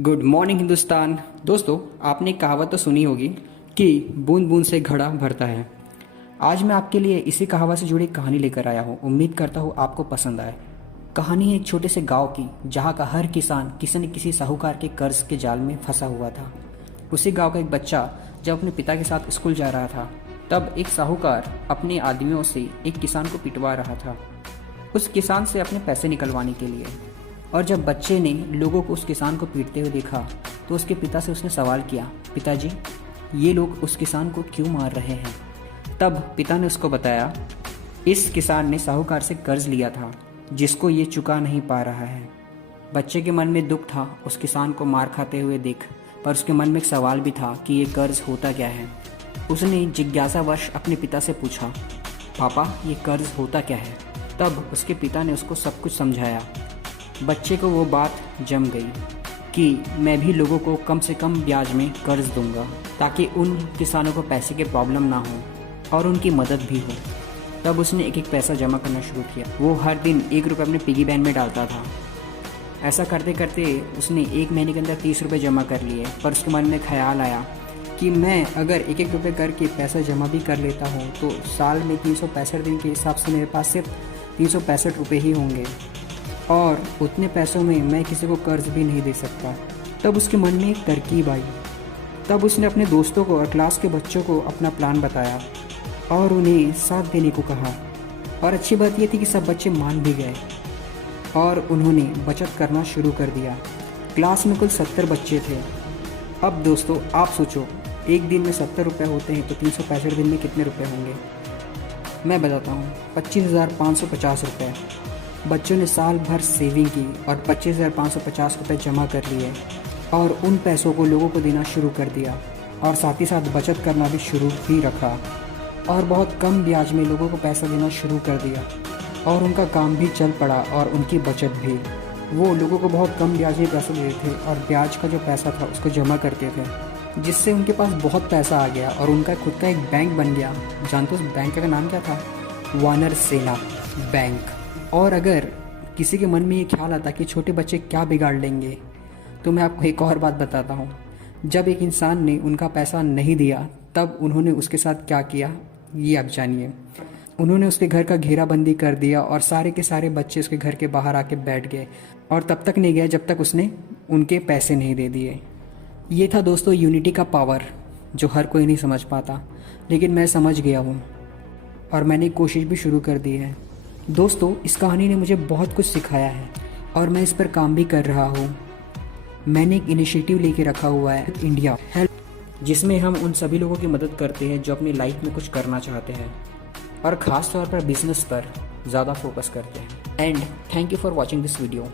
Good morning Hindustan. दोस्तों, आपने कहावत तो सुनी होगी कि बूंद बूंद से घड़ा भरता है। आज मैं आपके लिए इसी कहावत से जुड़ी कहानी लेकर आया हूँ। उम्मीद करता हूँ आपको पसंद आए। कहानी है एक छोटे से गांव की, जहाँ का हर किसान किसी न किसी साहूकार के कर्ज के जाल में फंसा हुआ था। उसी गांव का एक बच्चा जब अपने पिता के साथ स्कूल जा रहा था, तब एक साहूकार अपने आदमियों से एक किसान को पिटवा रहा था, उस किसान से अपने पैसे निकलवाने के लिए। और जब बच्चे ने लोगों को उस किसान को पीटते हुए देखा, तो उसके पिता से उसने सवाल किया, पिताजी, ये लोग उस किसान को क्यों मार रहे हैं? तब पिता ने उसको बताया, इस किसान ने साहूकार से कर्ज लिया था, जिसको ये चुका नहीं पा रहा है। बच्चे के मन में दुख था उस किसान को मार खाते हुए देख, पर उसके मन में एक सवाल भी था कि ये कर्ज होता क्या है। उसने जिज्ञासावश अपने पिता से पूछा, पापा, ये कर्ज होता क्या है? तब उसके पिता ने उसको सब कुछ समझाया। बच्चे को वो बात जम गई कि मैं भी लोगों को कम से कम ब्याज में कर्ज दूंगा, ताकि उन किसानों को पैसे की प्रॉब्लम ना हो और उनकी मदद भी हो। तब उसने एक एक पैसा जमा करना शुरू किया। वो हर दिन 1 रुपये अपने पिगी बैंक में डालता था। ऐसा करते करते उसने 1 महीने के अंदर 30 रुपये जमा कर लिए। पर उसके मन में ख्याल आया कि मैं अगर 1-1 रुपये करके पैसा जमा भी कर लेता हूँ, तो साल में 365 दिन के हिसाब से मेरे पास सिर्फ 365 रुपये ही होंगे, और उतने पैसों में मैं किसी को कर्ज भी नहीं दे सकता। तब उसके मन में एक तरकीब आई। तब उसने अपने दोस्तों को और क्लास के बच्चों को अपना प्लान बताया और उन्हें साथ देने को कहा। और अच्छी बात यह थी कि सब बच्चे मान भी गए और उन्होंने बचत करना शुरू कर दिया। क्लास में कुल 70 बच्चे थे। अब दोस्तों, आप सोचो, एक दिन में 70 रुपये होते हैं तो 365 दिन में कितने रुपये होंगे? मैं बताता हूँ, 25,550 रुपये। बच्चों ने साल भर सेविंग की और 25,550 रुपये जमा कर लिए और उन पैसों को लोगों को देना शुरू कर दिया, और साथ ही साथ बचत करना भी शुरू ही रखा, और बहुत कम ब्याज में लोगों को पैसा देना शुरू कर दिया, और उनका काम भी चल पड़ा और उनकी बचत भी। वो लोगों को बहुत कम ब्याज में पैसा देते थे और ब्याज का जो पैसा था उसको जमा करते थे, जिससे उनके पास बहुत पैसा आ गया और उनका खुद का एक बैंक बन गया। जानते हो उस बैंक का नाम क्या था? वानर सेना बैंक। और अगर किसी के मन में ये ख्याल आता कि छोटे बच्चे क्या बिगाड़ लेंगे, तो मैं आपको एक और बात बताता हूँ। जब एक इंसान ने उनका पैसा नहीं दिया, तब उन्होंने उसके साथ क्या किया, ये आप जानिए। उन्होंने उसके घर का घेराबंदी कर दिया और सारे के सारे बच्चे उसके घर के बाहर आके बैठ गए, और तब तक नहीं गए जब तक उसने उनके पैसे नहीं दे दिए। ये था दोस्तों यूनिटी का पावर, जो हर कोई नहीं समझ पाता, लेकिन मैं समझ गया हूँ और मैंने कोशिश भी शुरू कर दी है। दोस्तों, इस कहानी ने मुझे बहुत कुछ सिखाया है और मैं इस पर काम भी कर रहा हूँ। मैंने एक इनिशिएटिव लेके रखा हुआ है, इंडिया हेल्प, जिसमें हम उन सभी लोगों की मदद करते हैं जो अपनी लाइफ में कुछ करना चाहते हैं, और ख़ास तौर पर बिजनेस पर ज़्यादा फोकस करते हैं। And thank you for watching this video.